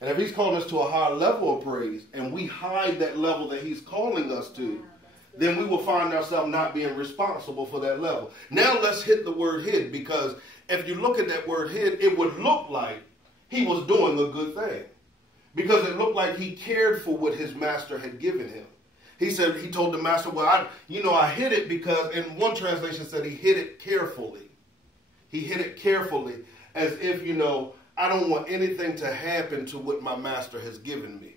And if he's calling us to a higher level of praise, and we hide that level that he's calling us to, then we will find ourselves not being responsible for that level. Now let's hit the word hid, because if you look at that word hid, it would look like he was doing a good thing. Because it looked like he cared for what his master had given him. He said, he told the master, well, I hid it because, in one translation said he hid it carefully. He hid it carefully as if, I don't want anything to happen to what my master has given me.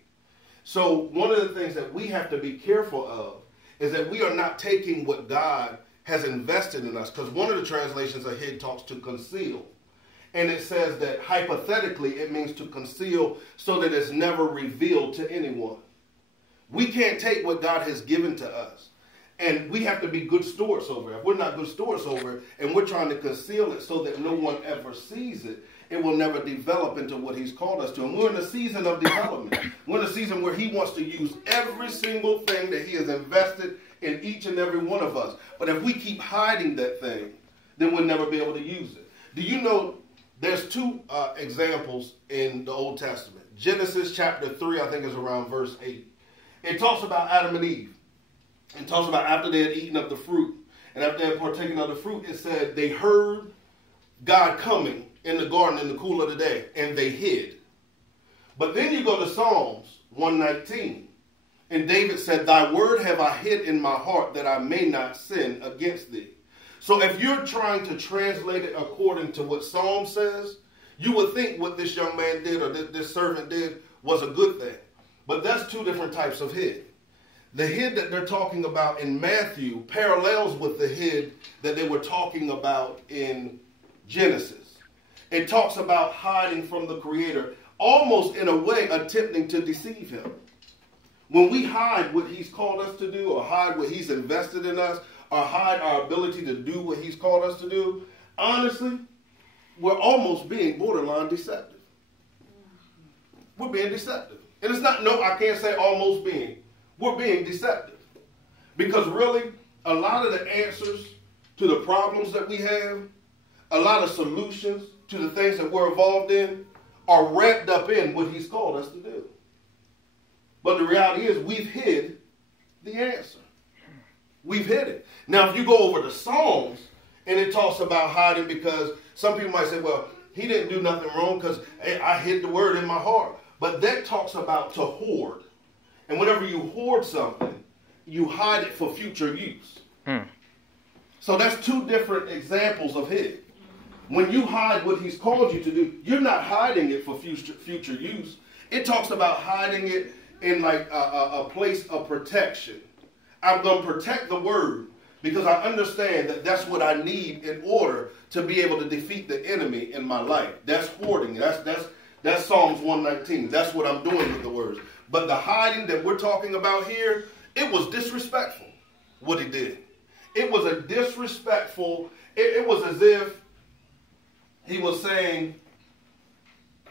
So one of the things that we have to be careful of is that we are not taking what God has invested in us. Because one of the translations of hid talks to conceal. And it says that hypothetically it means to conceal so that it's never revealed to anyone. We can't take what God has given to us. And we have to be good stewards over it. If we're not good stewards over it and we're trying to conceal it so that no one ever sees it, it will never develop into what he's called us to. And we're in a season of development. We're in a season where he wants to use every single thing that he has invested in each and every one of us. But if we keep hiding that thing, then we'll never be able to use it. Do you know there's two examples in the Old Testament? Genesis chapter 3, I think is around verse 8. It talks about Adam and Eve. It talks about after they had eaten of the fruit. And after they had partaken of the fruit, it said they heard God coming in the garden in the cool of the day, and they hid. But then you go to Psalms 119, and David said, thy word have I hid in my heart that I may not sin against thee. So if you're trying to translate it according to what Psalm says, you would think what this young man did or this servant did was a good thing. But that's two different types of hid. The hid that they're talking about in Matthew parallels with the hid that they were talking about in Genesis. It talks about hiding from the Creator, almost in a way attempting to deceive him. When we hide what he's called us to do, or hide what he's invested in us, or hide our ability to do what he's called us to do, honestly, we're almost being borderline deceptive. We're being deceptive. And it's not, no, I can't say almost being. We're being deceptive. Because really, a lot of the answers to the problems that we have, a lot of solutions to the things that we're involved in, are wrapped up in what he's called us to do. But the reality is we've hid the answer. We've hid it. Now, if you go over the Psalms, and it talks about hiding, because some people might say, well, he didn't do nothing wrong because I hid the word in my heart. But that talks about to hoard. And whenever you hoard something, you hide it for future use. So that's two different examples of hid. When you hide what he's called you to do, you're not hiding it for future use. It talks about hiding it in like a place of protection. I'm going to protect the word because I understand that that's what I need in order to be able to defeat the enemy in my life. That's hoarding. That's Psalms 119. That's what I'm doing with the words. But the hiding that we're talking about here, it was disrespectful, what he did. It was a disrespectful, it was as if he was saying,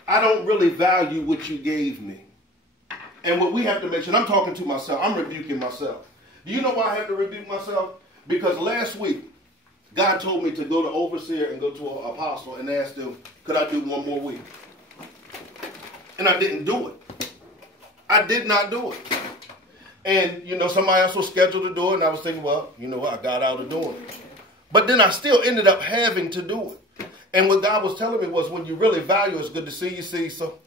I don't really value what you gave me. And what we have to make sure, and I'm talking to myself, I'm rebuking myself. Do you know why I have to rebuke myself? Because last week, God told me to go to overseer and go to an apostle and ask them, could I do one more week? And I didn't do it. I did not do it. And, somebody else was scheduled to do it, and I was thinking, well, you know what, I got out of doing it. But then I still ended up having to do it. And what God was telling me was, when you really value, it's good to see you, Cecil.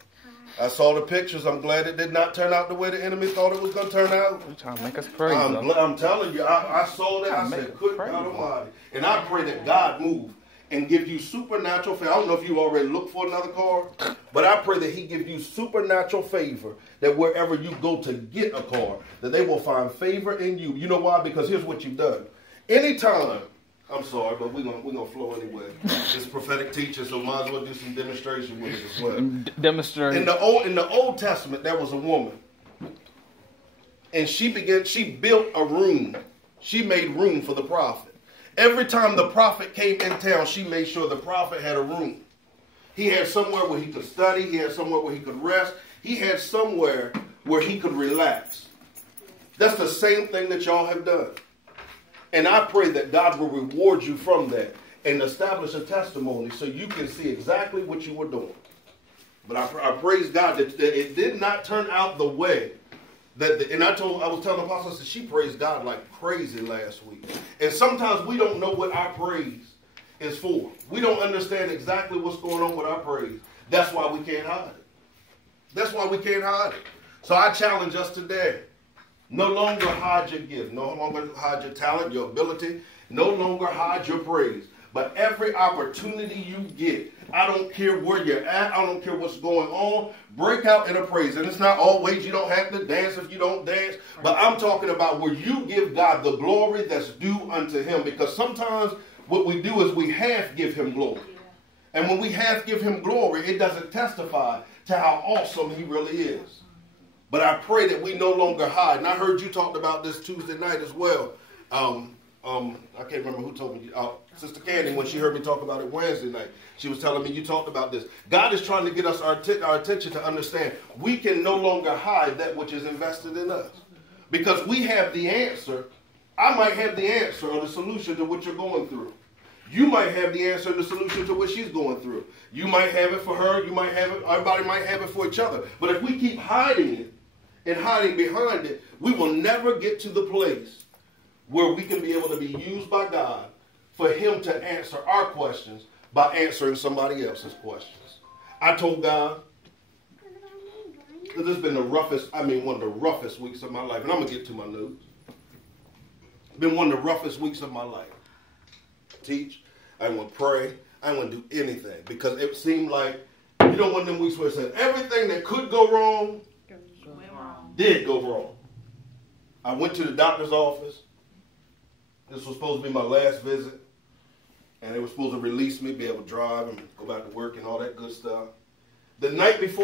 I saw the pictures. I'm glad it did not turn out the way the enemy thought it was going to turn out. You're trying to make us pray. I'm telling you, I saw that. I said, good God Almighty. And I pray that God move and give you supernatural favor. I don't know if you already looked for another car, but I pray that he give you supernatural favor, that wherever you go to get a car, that they will find favor in you. You know why? Because here's what you've done. Anytime, I'm sorry, but we're gonna flow anyway. It's prophetic teaching, so might as well do some demonstration with it as well. Demonstrate. In the Old Testament, there was a woman, and she built a room. She made room for the prophet. Every time the prophet came in town, she made sure the prophet had a room. He had somewhere where he could study. He had somewhere where he could rest. He had somewhere where he could relax. That's the same thing that y'all have done. And I pray that God will reward you from that and establish a testimony so you can see exactly what you were doing. But I praise God that it did not turn out the way that. And I was telling the apostle, I said, she praised God like crazy last week. And sometimes we don't know what our praise is for. We don't understand exactly what's going on with our praise. That's why we can't hide it. That's why we can't hide it. So I challenge us today. No longer hide your gift. No longer hide your talent, your ability. No longer hide your praise. But every opportunity you get, I don't care where you're at, I don't care what's going on, break out in a praise. And it's not always you don't have to dance if you don't dance, but I'm talking about where you give God the glory that's due unto him. Because sometimes what we do is we half give him glory. And when we half give him glory, it doesn't testify to how awesome he really is. But I pray that we no longer hide. And I heard you talked about this Tuesday night as well. I can't remember who told me. Sister Candy, when she heard me talk about it Wednesday night, she was telling me you talked about this. God is trying to get us our attention to understand we can no longer hide that which is invested in us. Because we have the answer. I might have the answer or the solution to what you're going through. You might have the answer and the solution to what she's going through. You might have it for her. You might have it. Everybody might have it for each other. But if we keep hiding it and hiding behind it, we will never get to the place where we can be able to be used by God for him to answer our questions by answering somebody else's questions. I told God, this has been one of the roughest weeks of my life. And I'm going to get to my notes. It's been one of the roughest weeks of my life. Teach, I didn't want to pray, I didn't want to do anything. Because it seemed like, one of them weeks where it said everything that could go wrong did go wrong. I went to the doctor's office. This was supposed to be my last visit. And they were supposed to release me, be able to drive and go back to work and all that good stuff. The night before